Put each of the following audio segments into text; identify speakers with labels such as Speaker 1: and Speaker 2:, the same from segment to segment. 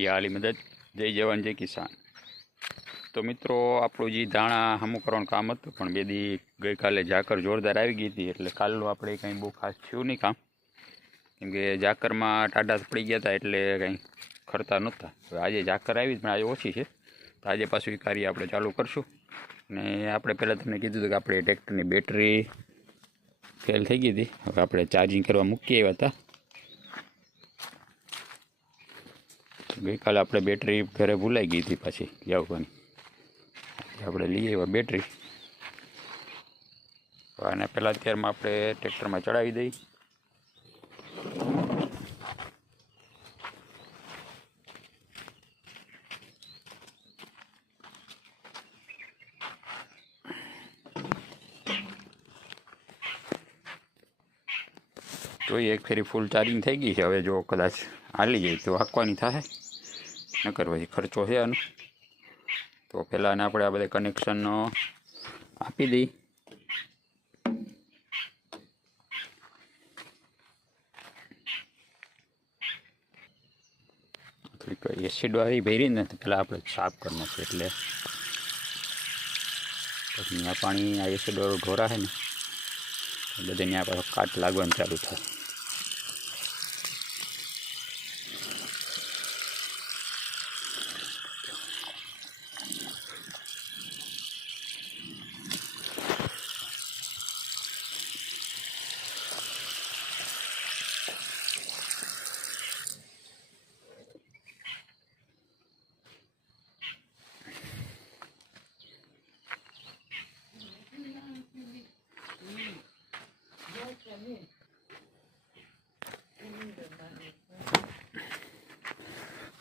Speaker 1: યાલી મદદ જય જવાન જય કિસાન તો મિત્રો આપણું જે ધાણા હમું કરવાનું કામ હતું પણ બે દી ગઈકાલે ઝાકર જોરદાર આવી ગઈ હતી એટલે કાલનું આપણે કંઈ બહુ ખાસ થયું નહીં કામ કેમ કે ઝાકરમાં ટાટા પડી ગયા હતા એટલે કંઈ ખરતા નહોતા હવે આજે ઝાકર આવી પણ આજે ઓછી છે તો આજે પાછું એ કાર્ય આપણે ચાલુ કરશું ને આપણે પહેલાં તમને કીધું હતું કે આપણે ટ્રેક્ટરની બેટરી ફેલ થઈ ગઈ હતી હવે આપણે ચાર્જિંગ કરવા મૂકી આવ્યા હતા કે કાલે આપણે બેટરી ઘરે ભૂલાઈ ગઈ હતી પછી લાવ કોની આપણે લઈ આયા બેટરી આને પહેલા આતરમાં આપણે ટ્રેક્ટર માં ચડાવી દઈ તોય એક ફેરી ફૂલ ચાર્જિંગ થઈ ગઈ છે હવે જો કલાસ આવી ગઈ તો આ કરવાની થાશે ન કરવાય ખર્ચા છે આનું તો પહેલાને આપણે આ બધે કનેક્શનનો આપી દી કલીપર એસિડ વારી ભરીને નહી પહેલા આપણે સાફ કરવો છે એટલે તીયા પાણી એસિડ ગોરા છે ને બધે નિય આપણે કાટ લાગવાનું ચાલુ થાય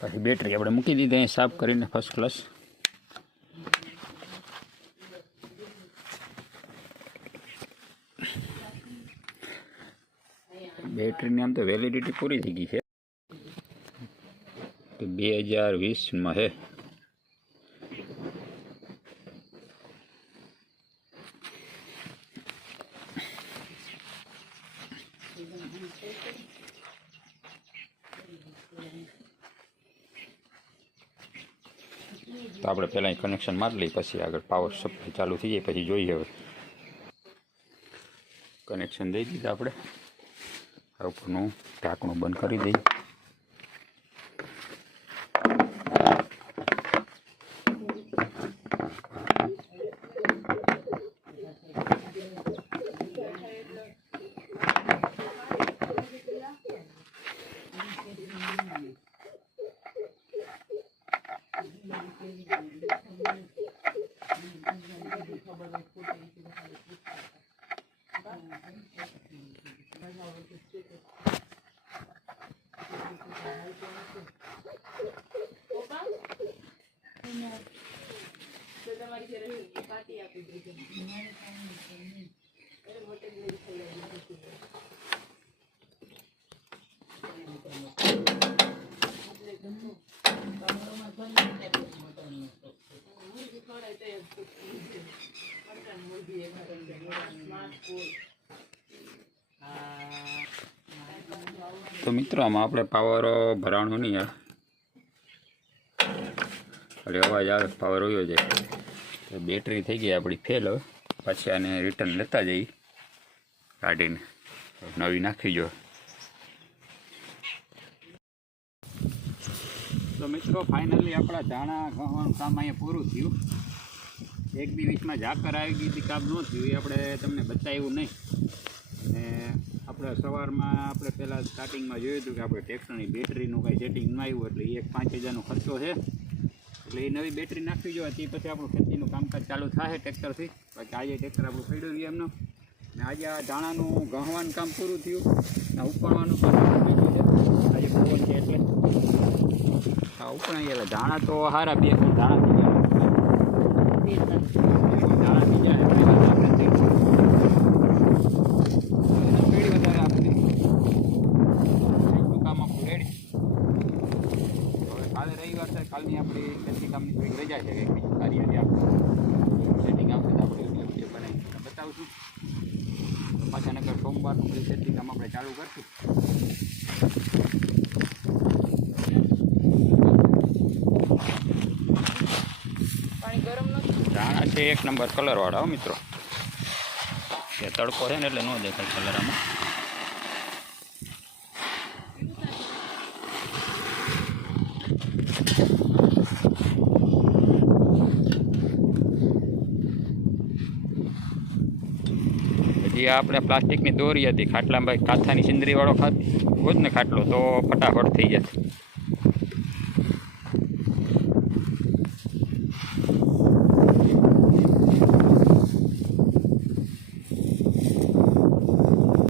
Speaker 1: ताकि बैटरी આપણે મૂકી દીધી એ સાફ કરીને ફર્સ્ટ ક્લાસ બેટરી ની એમ તો વેલિડિટી પૂરી થઈ ગઈ છે 2020 માં હે તો આપણે પહેલાં કનેક્શન મારી લઈએ પછી આગળ પાવર સપ્લાય ચાલુ થઈ જાય પછી જોઈએ હવે કનેક્શન દઈ દીધું આપણે આ ઉપરનું ઢાંકણું બંધ કરી દઈએ Thank you. તો મિત્રો આમાં આપણે પાવર ભરાણો નહીં યાર એટલે અવાજ આવે પાવર રહ્યો જાય તો બેટરી થઈ ગઈ આપણી ફેલ હવે પાછી આને રિટર્ન લેતા જઈ કાઢીને નવી નાખી જો તો મિત્રો ફાઇનલી આપણા ધાણા ઘઉંનું કામ અહીંયા પૂરું થયું એક બી વીસમાં ઝાકર આવી ગઈ હતી કામ ન થયું એ આપણે તમને બતાવ્યું નહીં અને અસવારમાં આપણે પહેલા સ્ટાર્ટિંગમાં જોયું તો કે આપડે ટ્રેક્ટરની બેટરીનો કઈ સેટિંગમાં આવ્યું એટલે 1 5000 નો ખર્જો છે એટલે એ નવી બેટરી નાખી જોયા તી પછી આપણો ખેતીનું કામકાજ ચાલુ થાહે ટ્રેક્ટર થી કારણ કે આજે ટ્રેક્ટર આપણો પડ્યો રહી એમનો અને આજે આ દાણાનું ઘોહવાન કામ પૂરું થયું ના ઉપણવાનું બાકી છે આ એક બોન છે એટલે હા ઉપણાયેલા દાણા તો આરા બે દાણા છે બે તન દાણા છે આપણે કંઈ કામની થોડીક રજા છે કંઈક બીજું કાર્ય છે આપણું સેટિંગ આવશે તો આપણે વિડીયો વિડીયો બનાવી તમને બતાવશું પાછા નગર સોમવારનું બધું સેટિંગ કામ આપણે ચાલુ કરશું ધાણા છે એક નંબર કલરવાળા હો મિત્રો એ તડકો છે ને એટલે ન દેખાય કલર આમાં જે આપણે પ્લાસ્ટિકની દોરી હતી ખાટલામાં કાથાની સિંદરીવાળો ખાત ને ખાટલો તો ફટાફટ થઈ જશે